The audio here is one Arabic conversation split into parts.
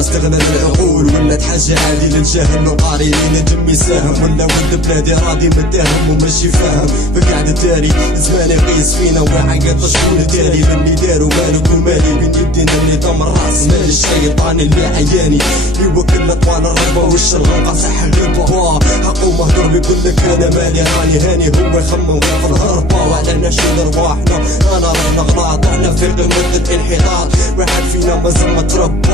ما استغنى العقول ولات حاجة عادي للجاهل والقارئين دم يساهم ولا ولد بلادي راضي متهم وماشي فاهم فقاعد التالي زمان يقيس فينا وعيط شكون التالي للي داروا مالك ومالي بين يدينا النظام الراس مال الشيطان اللي عياني يوكل طوال الربا والشرغنقة صح غيبها حقو مهدور بيقول لك انا مالي راني هاني هو يخمم غير في الهربة وعلى نشيد رواحنا انا رحنا غلط وحنا في قمة الانحطاط واحد فينا مازال ما تربى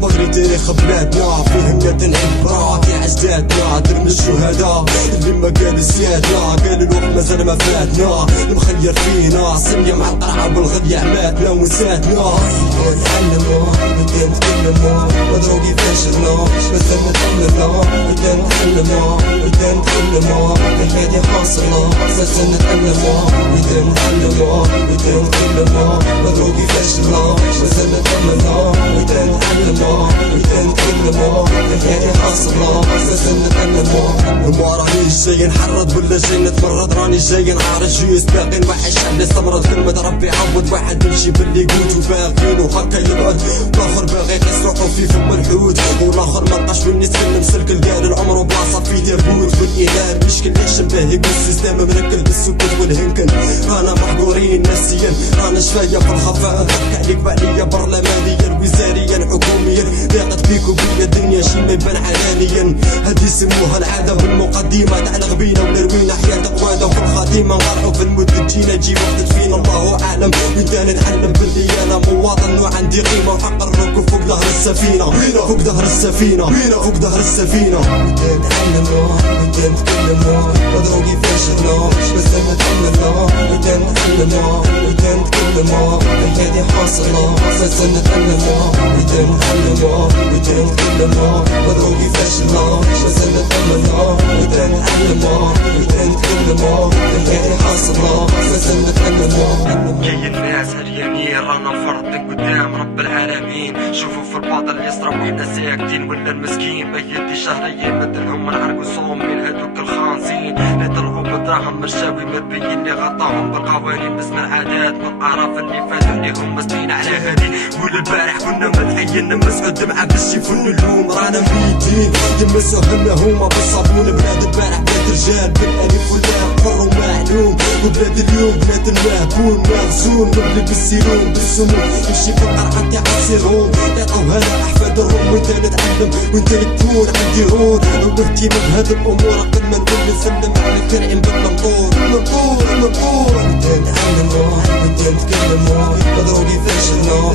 بغري تاريخ بلادنا فيه 100 عبرة في عجداتنا درم الشهداء اللي ما قال سيادنا قال الوقت مازال ما فاتنا المخير فينا صنيا مع القرعة والغذية عماتنا ونساتنا نتعلموا بدنا نتكلموا مدروقي فاشلنا مازال نتأملنا بدنا نتعلموا بدنا نتكلموا الحياة حاصلة مازال نتأملوا بدنا نتعلموا بدنا نتكلموا مدروقي فاشلنا مازال نتأملنا بدنا نتعلموا بدنا نتكلموا الحياة حاصلة مازال نتأملوا ما رانيش جاي نحرض ولا جاي نتمرد راني جاي نعرج باقي نوحش على استمرض كلمة ربي يعوض واحد يمشي باللي قوت وباقين وهكا يقعد والاخر باغي يقيس روحو في فم الحوت والاخر ما لقاش وين يتكلم سلك قال العمر وبلاصة في تابوت والاله مشكل اللي شبه يقول السيستم مركل بالسكوت والهنكن رانا محقورين نفسيا رانا شوية في الخفاء نضحك عليك وعليا برلمانيا وزاريا حكوميا ضاقت بيك وبيا الدنيا شي ما يبان علانيا هادي يسموها العادة والمقدمة تاع الغبينة ونروينا حياة قوادة وفي الخاتمة نغرقو في الموت تجينا تجي وقت فينا الله اعلم وين نتعلم باللي انا مواطن وعندي قيمة وحق الركوب فوق ظهر السفينة فوق ظهر السفينة فوق ظهر السفينة بدنا نتعلموا بدنا نتكلموا مدروقي فاشلنا مازال نتأملنا بدنا نتعلموا بدنا نتكلموا الحياة حاصلة مازال نتأملنا بدنا نتعلموا بدنا نتكلموا مدروقي فاشلنا مازال نتأملنا بدنا نتعلموا بدنا نتكلموا الحياة حاصلة مازال نتأملنا كي الناس هاليمين رانا مفرطين قدام رب العالمين شوفوا في الباطل يسرى وحنا ساكتين ولا المسكين بيدي شهريين بدلهم نعرقوا صومين هادوك الخانزين اللي طلعوا بدراهم مرشاوي مبين لي غطاهم بالقوانين باسم العادات والقرف اللي فاتوا عليهم مسكين على هادي قول البارح كنا مدعيين نمسحوا الدمعة باش يفنوا اللوم رانا ميتين يمسوا هنا هما بالصابون بلاد البارح بلاد رجال بالالف واللام حر ومعلوم وبلاد اليوم بلاد المهبون مغزون مبلي بالسيروم بالسموم يمشي في القرعة تاع السيروم تعطوها لأحفاد الروم وانت نتعلم وانت تكون عندي رود واهتمام بهاد الامور قد ما نقول نسلم على الكرعين بالمنطور منطور بدنا نتعلموا بدنا نتكلموا مدروقي فاشلنا